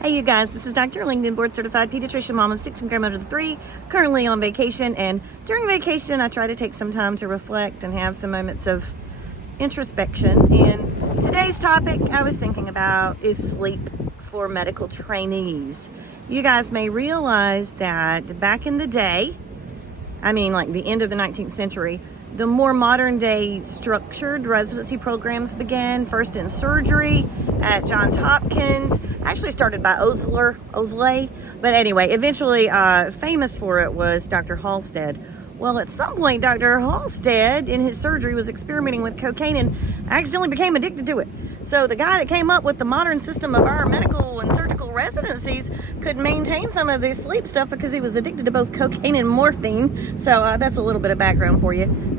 Hey you guys, this is Dr. Langdon, board certified pediatrician, mom of 6 and grandmother of 3, currently on vacation. And during vacation, I try to take some time to reflect and have some moments of introspection. And today's topic I was thinking about is sleep for medical trainees. You guys may realize that back in the day, like the end of the 19th century, the more modern day structured residency programs began, first in surgery at Johns Hopkins, actually started by Osley, but anyway, eventually famous for it was Dr. Halsted. Well, at some point, Dr. Halsted in his surgery was experimenting with cocaine and accidentally became addicted to it. So the guy that came up with the modern system of our medical and surgical residencies could maintain some of this sleep stuff because he was addicted to both cocaine and morphine. So that's a little bit of background for you.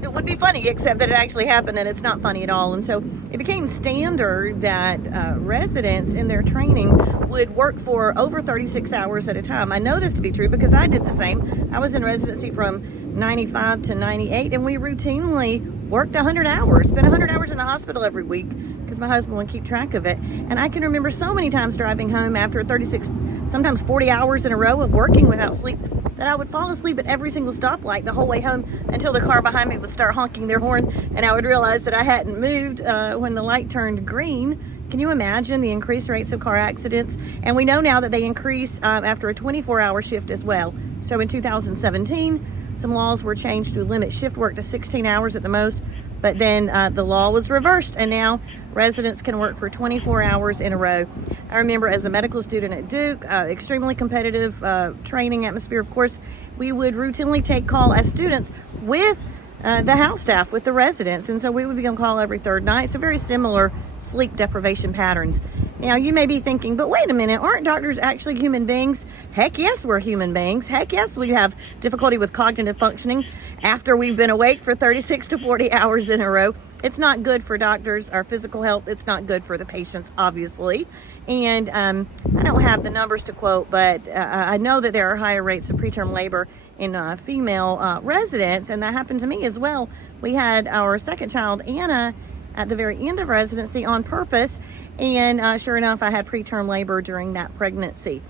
It would be funny, except that it actually happened and it's not funny at all. And so it became standard that residents in their training would work for over 36 hours at a time. I know this to be true because I did the same. I was in residency from 95 to 98 and we routinely worked 100 hours, spent 100 hours in the hospital every week because my husband would keep track of it. And I can remember so many times driving home after 36, sometimes 40 hours in a row of working without sleep, that I would fall asleep at every single stoplight the whole way home until the car behind me would start honking their horn and I would realize that I hadn't moved when the light turned green. Can you imagine the increased rates of car accidents? And we know now that they increase after a 24-hour shift as well. So in 2017, some laws were changed to limit shift work to 16 hours at the most, but then the law was reversed and now residents can work for 24 hours in a row. I remember as a medical student at Duke, extremely competitive training atmosphere, of course, we would routinely take call as students with the house staff, with the residents, and so we would be on call every third night. So very similar sleep deprivation patterns. Now you may be thinking, but wait a minute, aren't doctors actually human beings? Heck yes, we're human beings. Heck yes, we have difficulty with cognitive functioning after we've been awake for 36 to 40 hours in a row. It's not good for doctors, our physical health. It's not good for the patients, obviously. And I don't have the numbers to quote, but I know that there are higher rates of preterm labor in female residents, and that happened to me as well. We had our second child, Anna, at the very end of residency on purpose, and sure enough, I had preterm labor during that pregnancy.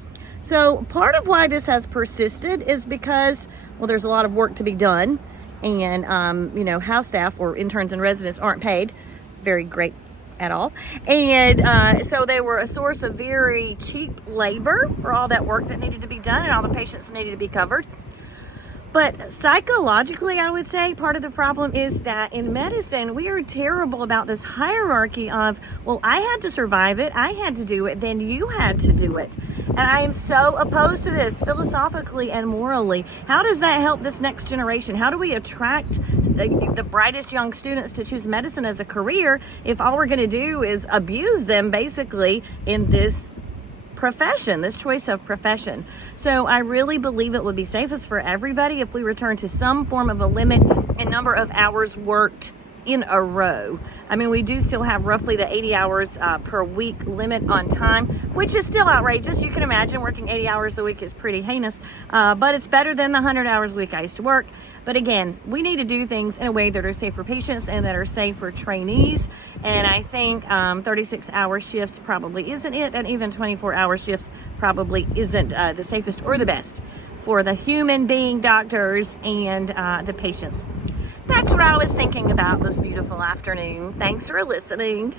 So part of why this has persisted is because, well, there's a lot of work to be done, and house staff or interns and residents aren't paid very great at all, and so they were a source of very cheap labor for all that work that needed to be done and all the patients that needed to be covered. But psychologically, I would say part of the problem is that in medicine, we are terrible about this hierarchy of, well, I had to survive it, I had to do it, then you had to do it. And I am so opposed to this philosophically and morally. How does that help this next generation? How do we attract the brightest young students to choose medicine as a career if all we're going to do is abuse them basically in this profession, this choice of profession? So I really believe it would be safest for everybody if we return to some form of a limit in number of hours worked in a row. We do still have roughly the 80 hours per week limit on time, which is still outrageous. You can imagine working 80 hours a week is pretty heinous, but it's better than the 100 hours a week I used to work. But again, we need to do things in a way that are safe for patients and that are safe for trainees. And I think 36-hour shifts probably isn't it, and even 24-hour shifts probably isn't the safest or the best for the human being doctors and the patients. That's what I was thinking about this beautiful afternoon. Thanks for listening.